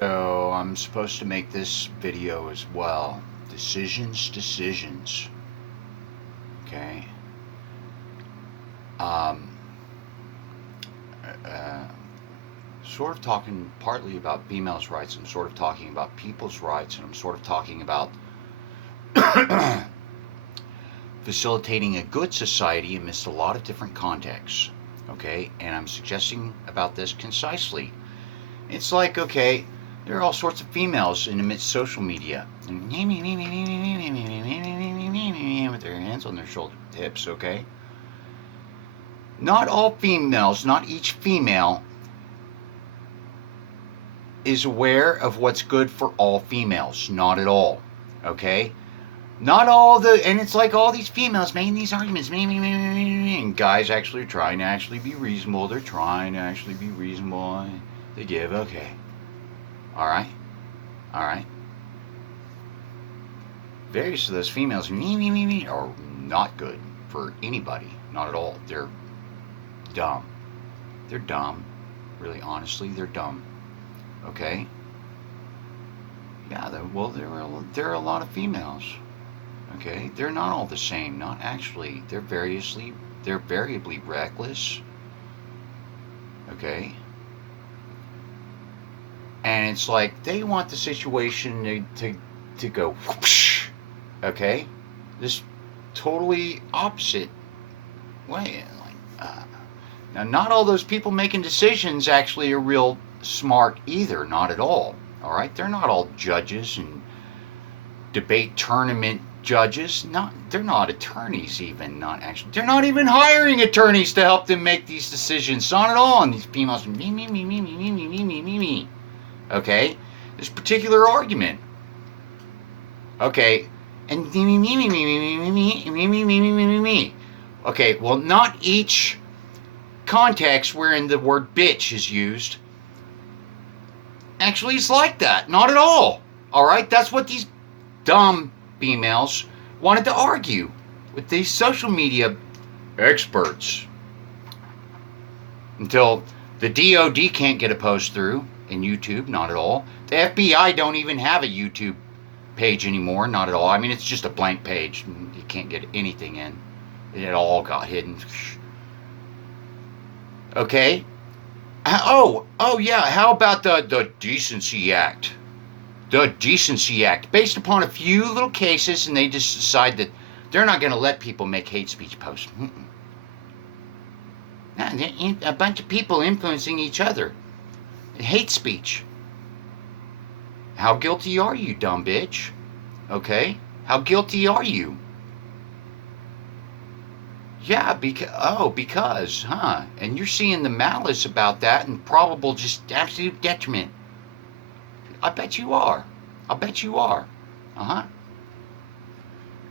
So I'm supposed to make this video as well. Decisions. Okay. Um, uh, Sort of talking partly about females' rights. I'm sort of talking about people's rights, and I'm sort of talking about facilitating a good society amidst a lot of different contexts. Okay, and I'm suggesting about this concisely. It's like, okay, there are all sorts of females in amidst social media and with their hands on their shoulder hips, okay? Not all females, not each female is aware of what's good for all females. Not at all, okay? Not all the, and it's like all these females making these arguments, and guys actually are trying to actually be reasonable. They're trying to actually be reasonable. They give, okay. All right. Various of those females, are not good for anybody. Not at all. They're dumb. They're dumb. Really, honestly, they're dumb. Okay? Yeah, there are a lot of females. Okay? They're not all the same. Not actually. They're variably reckless. Okay? And it's like they want the situation to go whoosh, okay? This totally opposite way. Now, not all those people making decisions actually are real smart either. Not at all. All right? They're not all judges and debate tournament judges. They're not attorneys even. Not actually. They're not even hiring attorneys to help them make these decisions. Not at all. And these females, me. Okay? This particular argument. Okay. And me. Okay, well, not each context wherein the word bitch is used actually is like that. Not at all. All right? That's what these dumb females wanted to argue with these social media experts. Until the DOD can't get a post through in YouTube, not at all. The FBI don't even have a YouTube page anymore, not at all. I mean, it's just a blank page. You can't get anything in. It all got hidden. Okay? Oh yeah, how about the Decency Act? The Decency Act. Based upon a few little cases, and they just decide that they're not going to let people make hate speech posts. A bunch of people influencing each other. Hate speech. How guilty are you, dumb bitch? Okay? How guilty are you? Yeah, because, huh? And you're seeing the malice about that and probable just absolute detriment. I bet you are. Uh-huh.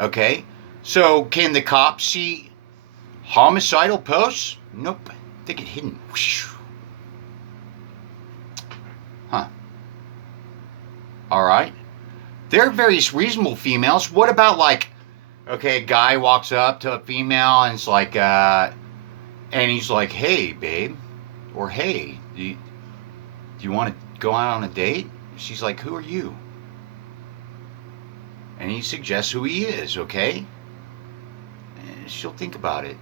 Okay? So, can the cops see homicidal posts? Nope. They get hidden. Huh. All right. There are various reasonable females. What about, like, okay, a guy walks up to a female and it's like, and he's like, hey, babe, or hey, do you want to go out on a date? She's like, who are you? And he suggests who he is, okay? And she'll think about it.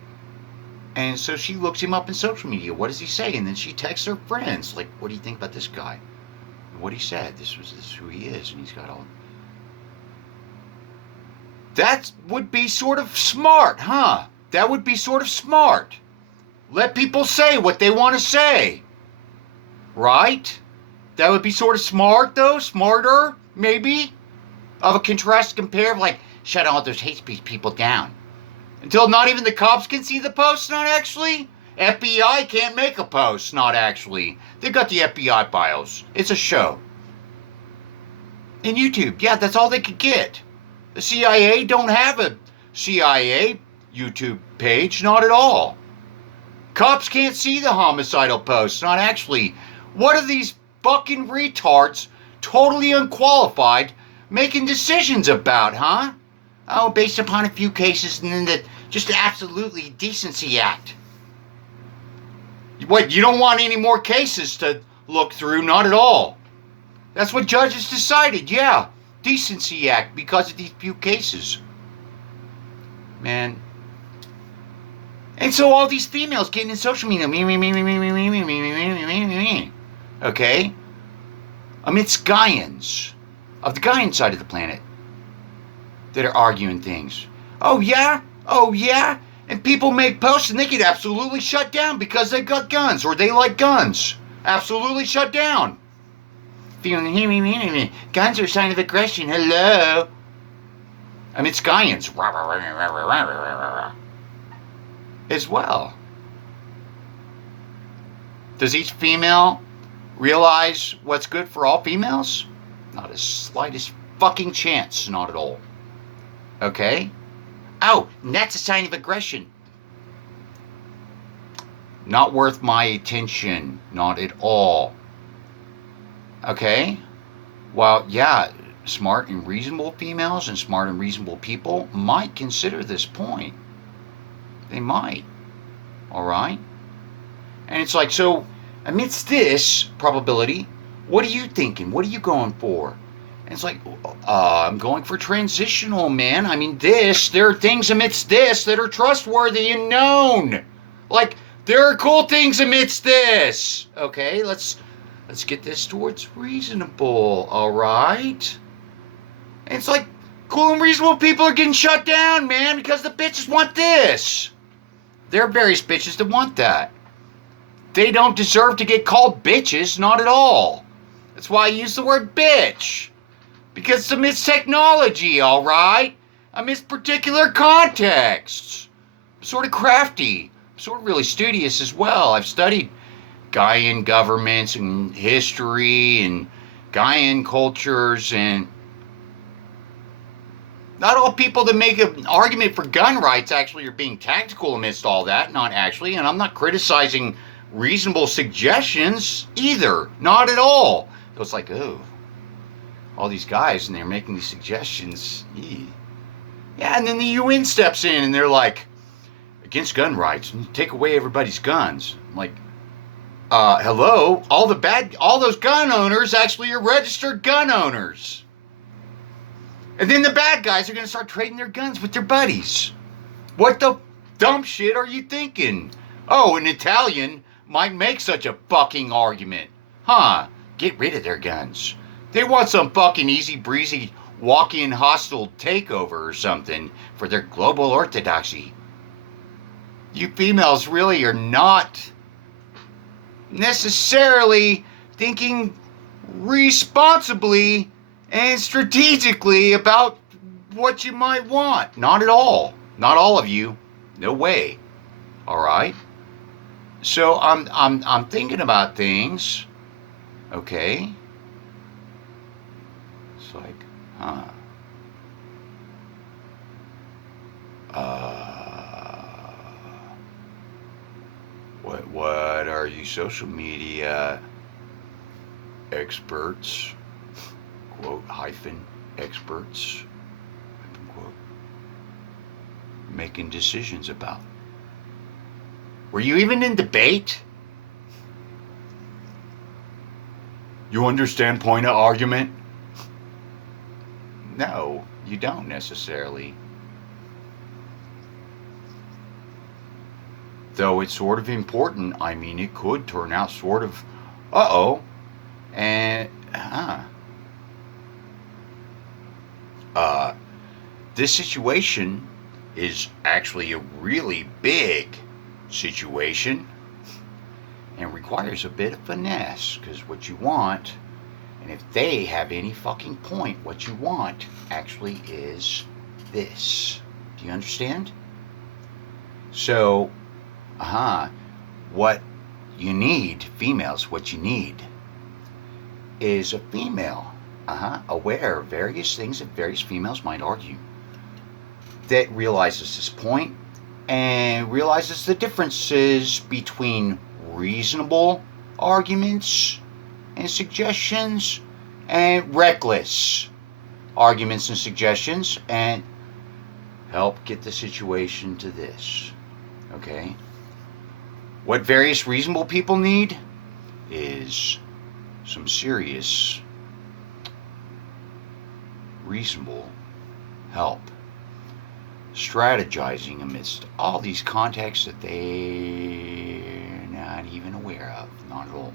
And so she looks him up in social media. What does he say? And then she texts her friends, like, what do you think about this guy? What he said, this is who he is, and he's got all. That would be sort of smart, huh? That would be sort of smart. Let people say what they want to say. Right? That would be sort of smart, though. Smarter, maybe. Of a contrast compare of like, shut all those hate speech people down. Until not even the cops can see the post, not actually. FBI can't make a post, not actually. They've got the FBI files. It's a show. In YouTube, yeah, that's all they could get. The CIA don't have a CIA YouTube page, not at all. Cops can't see the homicidal posts, not actually. What are these fucking retards, totally unqualified, making decisions about, huh? Oh, based upon a few cases and then the just absolutely Decency Act. What, you don't want any more cases to look through? Not at all. That's what judges decided, yeah. Decency Act because of these few cases. Man. And so all these females getting in social media, okay, amidst Gaians of the Gaian side of the planet that are arguing things. Oh yeah? Oh yeah? And people make posts and they get absolutely shut down because they've got guns or they like guns. Absolutely shut down. Guns are a sign of aggression. Hello? Amidst Gaians. As well. Does each female realize what's good for all females? Not a slightest fucking chance. Not at all. Okay? Oh, and that's a sign of aggression. Not worth my attention. Not at all. Okay? Well, yeah, smart and reasonable females and smart and reasonable people might consider this point. They might. Alright? And it's like, so, amidst this probability, what are you thinking? What are you going for? And it's like, I'm going for transitional, man. I mean, there are things amidst this that are trustworthy and known. Like, there are cool things amidst this. Okay, let's get this towards reasonable, alright? And it's like, cool and reasonable people are getting shut down, man, because the bitches want this. There are various bitches that want that. They don't deserve to get called bitches, not at all. That's why I use the word bitch. Because it's amidst technology, alright? Amidst particular contexts. I'm sort of crafty. I'm sort of really studious as well. I've studied Gaian governments and history and Gaian cultures, and not all people that make an argument for gun rights actually are being tactical amidst all that. Not actually. And I'm not criticizing reasonable suggestions either. Not at all. So it's like, oh, all these guys and they're making these suggestions. Yeah, and then the UN steps in and they're like, against gun rights, take away everybody's guns. I'm like, hello? All those gun owners actually are registered gun owners. And then the bad guys are going to start trading their guns with their buddies. What the dumb shit are you thinking? Oh, an Italian might make such a fucking argument. Huh, get rid of their guns. They want some fucking easy breezy walk-in hostile takeover or something for their global orthodoxy. You females really are not necessarily thinking responsibly and strategically about what you might want. Not at all. Not all of you. No way. All right. So I'm thinking about things. Okay. It's like, huh. What are you social media experts, quote, hyphen, experts, hyphen, quote, making decisions about? Were you even in debate? You understand point of argument? No, you don't necessarily. Though it's sort of important. I mean, it could turn out sort of, and, this situation is actually a really big situation and requires a bit of finesse, because what you want, and if they have any fucking point, what you want actually is this. Do you understand? So, what you need, females, what you need is a female, aware of various things that various females might argue, that realizes this point and realizes the differences between reasonable arguments and suggestions and reckless arguments and suggestions, and help get the situation to this. Okay? What various reasonable people need is some serious reasonable help strategizing amidst all these contexts that they're not even aware of, not at all.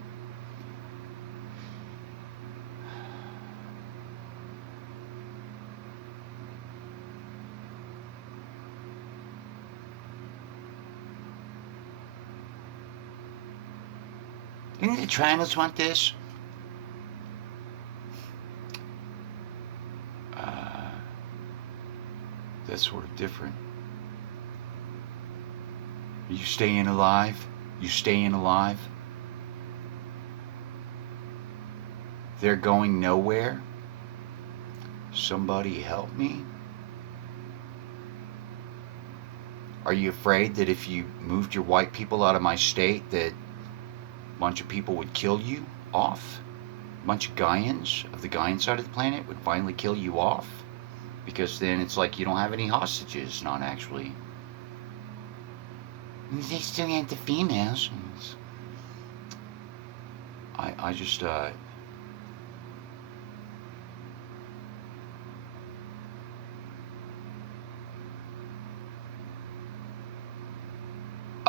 Didn't the Triangles want this? That's sort of different. Are you staying alive? You staying alive? They're going nowhere? Somebody help me? Are you afraid that if you moved your white people out of my state that a bunch of people would kill you off? A bunch of Gaians of the Gaian side of the planet would finally kill you off? Because then it's like you don't have any hostages, not actually. They still get the females. I just, I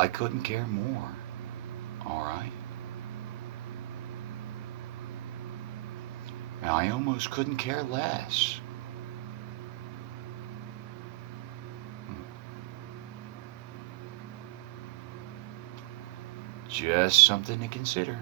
couldn't care more. All right. And I almost couldn't care less. Just something to consider.